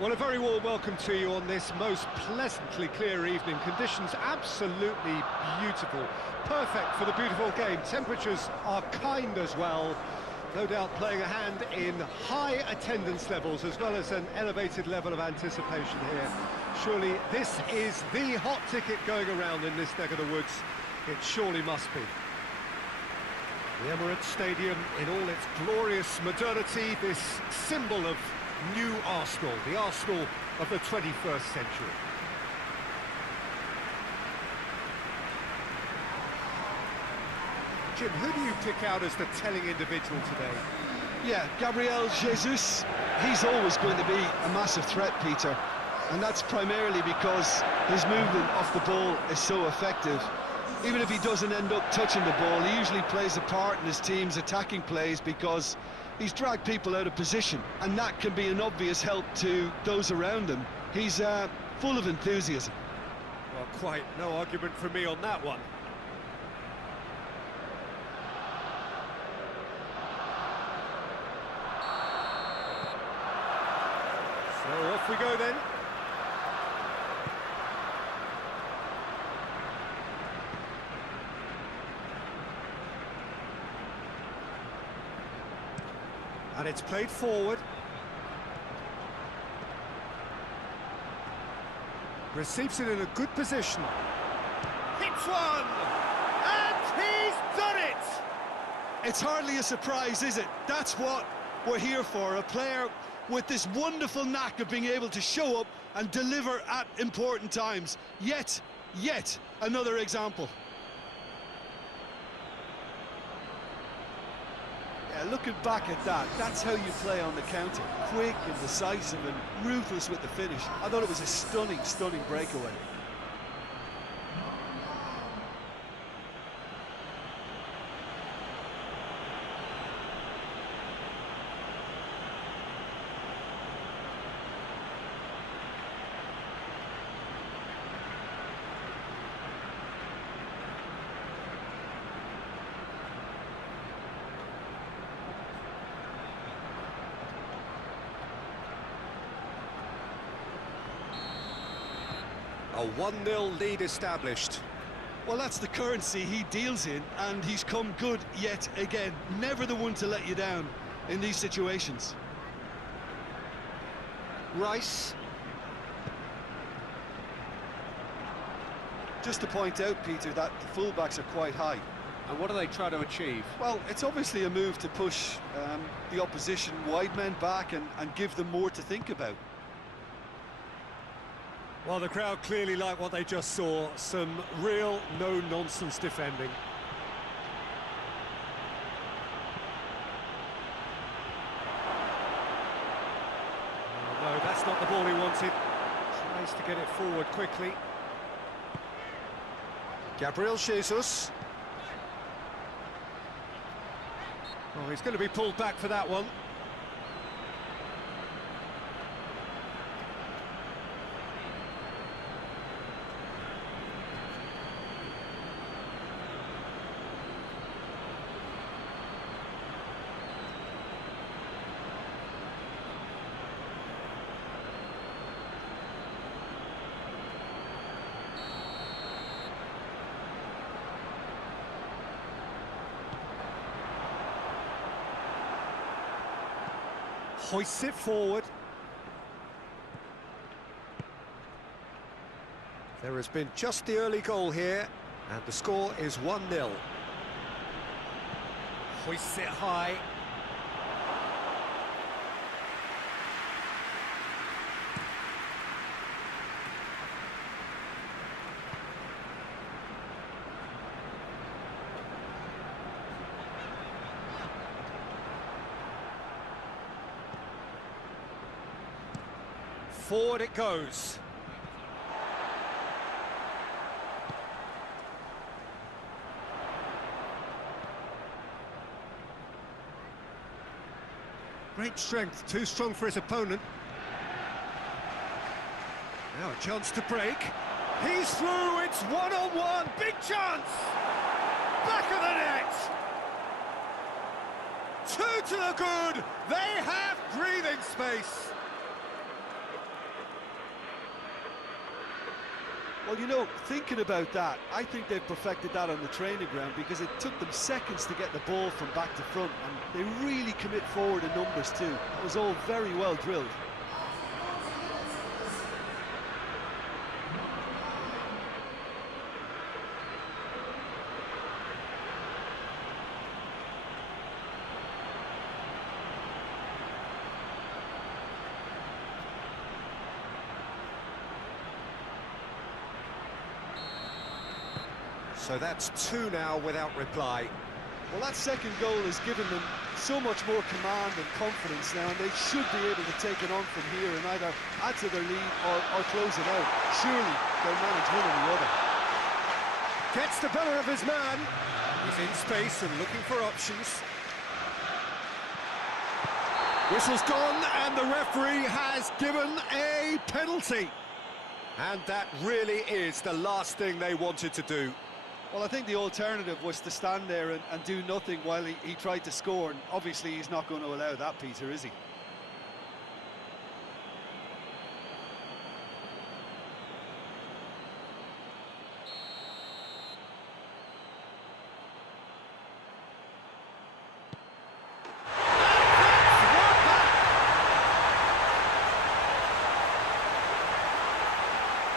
Well, a very warm welcome to you on this most pleasantly clear evening. Conditions absolutely beautiful. Perfect for the beautiful game. Temperatures are kind as well. No doubt playing a hand in high attendance levels as well as an elevated level of anticipation here. Surely this is the hot ticket going around in this neck of the woods. It surely must be. The Emirates Stadium in all its glorious modernity, this symbol of new Arsenal, the Arsenal of the 21st century. Jim, who do you pick out as the telling individual today? Yeah, Gabriel Jesus, he's always going to be a massive threat, Peter, and that's primarily because his movement off the ball is so effective. Even if he doesn't end up touching the ball, he usually plays a part in his team's attacking plays because he's dragged people out of position, and that can be an obvious help to those around him. He's full of enthusiasm. Well, quite no argument from me on that one. So off we go then. And it's played forward. Receives it in a good position. Hits one! And he's done it! It's hardly a surprise, is it? That's what we're here for, a player with this wonderful knack of being able to show up and deliver at important times. Yet another example. Yeah, looking back at that, that's how you play on the counter. Quick and decisive and ruthless with the finish. I thought it was a stunning breakaway. A 1-0 lead established. Well, that's the currency he deals in, and he's come good yet again. Never the one to let you down in these situations. Rice. Just to point out, Peter, that the fullbacks are quite high. And what do they try to achieve? Well, it's obviously a move to push the opposition wide men back and give them more to think about. Well, the crowd clearly like what they just saw. Some real no-nonsense defending. Oh, no, that's not the ball he wanted. Tries to get it forward quickly. Gabriel Jesus. Oh, he's going to be pulled back for that one. Hoists it forward. There has been just the early goal here, and the score is 1-0. Hoists it high. Forward it goes. Great strength, too strong for his opponent. Now a chance to break. He's through, it's one-on-one, big chance! Back of the net! Two to the good, they have breathing space. Well, you know, thinking about that, I think they've perfected that on the training ground, because it took them seconds to get the ball from back to front, and they really commit forward in numbers too. That was all very well drilled. So that's 2 now without reply. Well, that second goal has given them so much more command and confidence now, and they should be able to take it on from here and either add to their lead or close it out. Surely they'll manage one or the other. Gets the better of his man. He's in space and looking for options. Whistle's gone, and the referee has given a penalty. And that really is the last thing they wanted to do. Well, I think the alternative was to stand there and do nothing while he tried to score, and obviously he's not going to allow that, Peter, is he?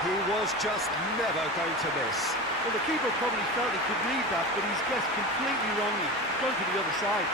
He was just never going to miss. Well, the keeper probably felt he could read that, but he's guessed completely wrongly. Gone to the other side.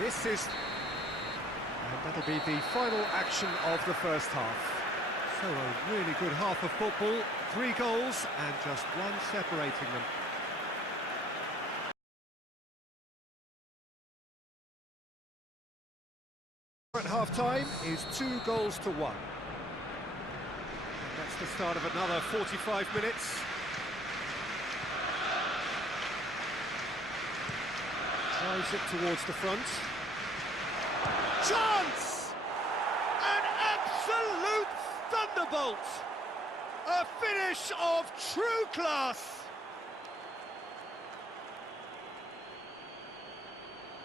This is... and that'll be the final action of the first half. So a really good half of football, 3 goals and just 1 separating them. At half-time is 2 goals to 1. That's the start of another 45 minutes. Drives it towards the front. Chance! An absolute thunderbolt! A finish of true class!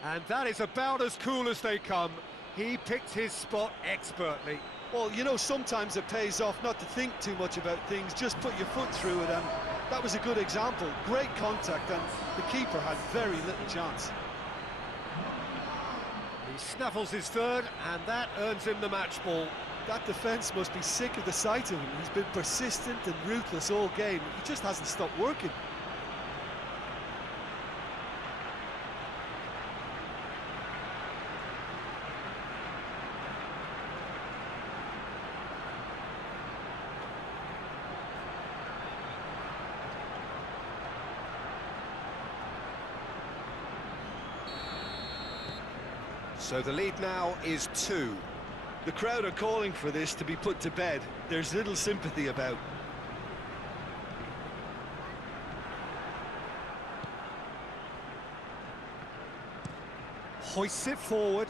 And that is about as cool as they come. He picked his spot expertly. Well, you know, sometimes it pays off not to think too much about things, just put your foot through it, and that was a good example. Great contact, and the keeper had very little chance. He snaffles his third, and that earns him the match ball. That defence must be sick of the sight of him. He's been persistent and ruthless all game. He just hasn't stopped working. So the lead now is 2. The crowd are calling for this to be put to bed. There's little sympathy about. Hoists it forward.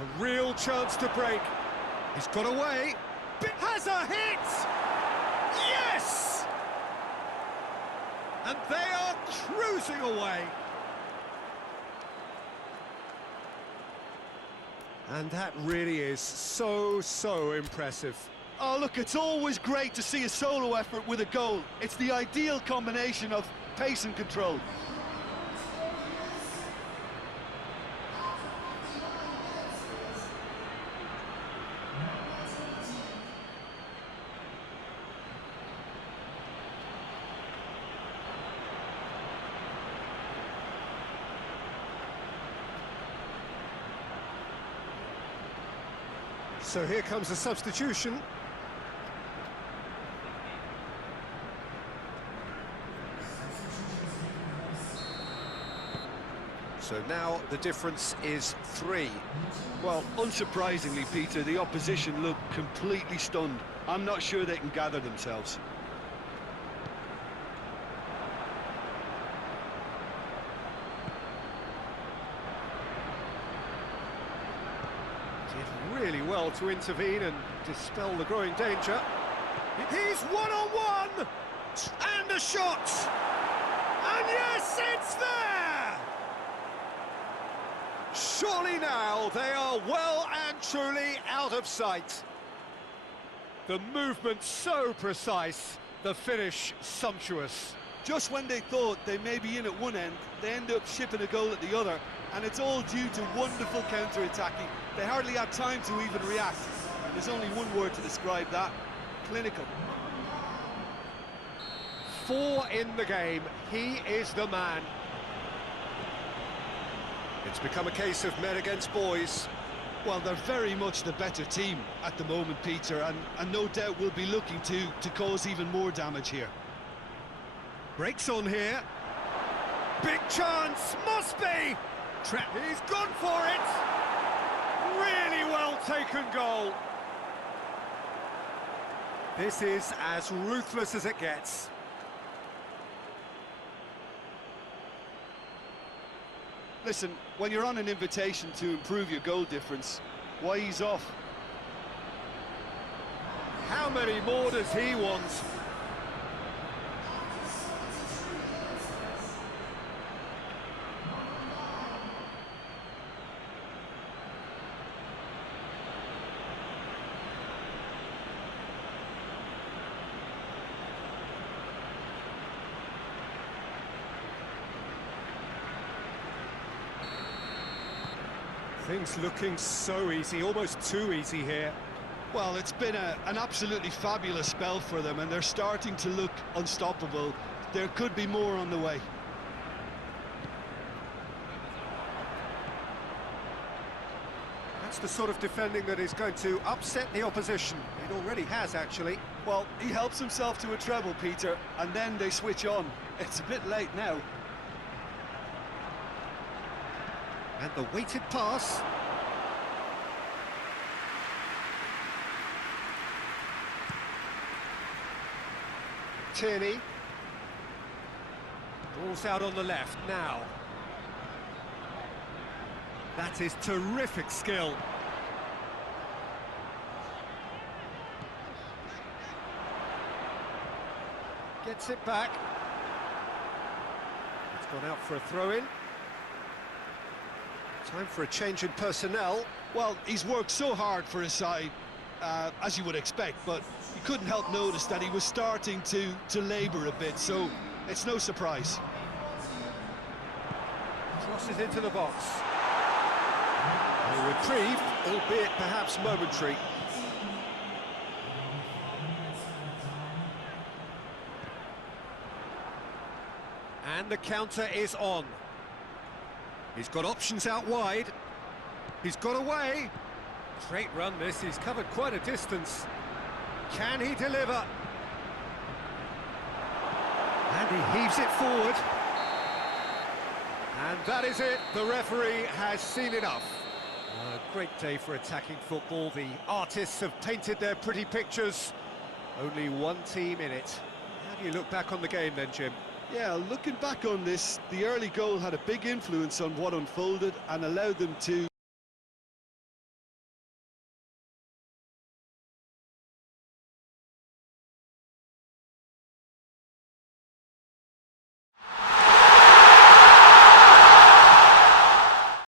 A real chance to break. He's got away. Has a hit! Yes! And they are cruising away. And that really is so impressive. Oh, look, it's always great to see a solo effort with a goal. It's the ideal combination of pace and control. So here comes a substitution. So now the difference is 3. Well, unsurprisingly, Peter, the opposition look completely stunned. I'm not sure they can gather themselves. Did really well to intervene and dispel the growing danger. He's one-on-one! And a shot! And yes, it's there! Surely now they are well and truly out of sight. The movement so precise, the finish sumptuous. Just when they thought they may be in at one end, they end up shipping a goal at the other, and it's all due to wonderful counter-attacking. They hardly had time to even react, and there's only one word to describe that: clinical. 4 in the game, he is the man. It's become a case of men against boys. Well, they're very much the better team at the moment, Peter, and no doubt will be looking to cause even more damage here. Breaks on here. Big chance, must be! He's gone for it! Really well taken goal. This is as ruthless as it gets. Listen, when you're on an invitation to improve your goal difference, why ease off? How many more does he want? Things looking so easy, almost too easy here. Well, it's been an absolutely fabulous spell for them, and they're starting to look unstoppable. There could be more on the way. That's the sort of defending that is going to upset the opposition. It already has, actually. Well, he helps himself to a treble, Peter, and then they switch on. It's a bit late now. And the weighted pass. Tierney. Ball's out on the left now. That is terrific skill. Gets it back. It's gone out for a throw-in. Time for a change in personnel. Well, he's worked so hard for his side, as you would expect, but you couldn't help notice that he was starting to labour a bit, so it's no surprise. Crosses into the box. A reprieve, albeit perhaps momentary. And the counter is on. He's got options out wide. He's got away. Great run this, he's covered quite a distance. Can he deliver? And he heaves it forward. And that is it, the referee has seen enough. A great day for attacking football. The artists have painted their pretty pictures. Only one team in it. How do you look back on the game then, Jim? Yeah, looking back on this, the early goal had a big influence on what unfolded and allowed them to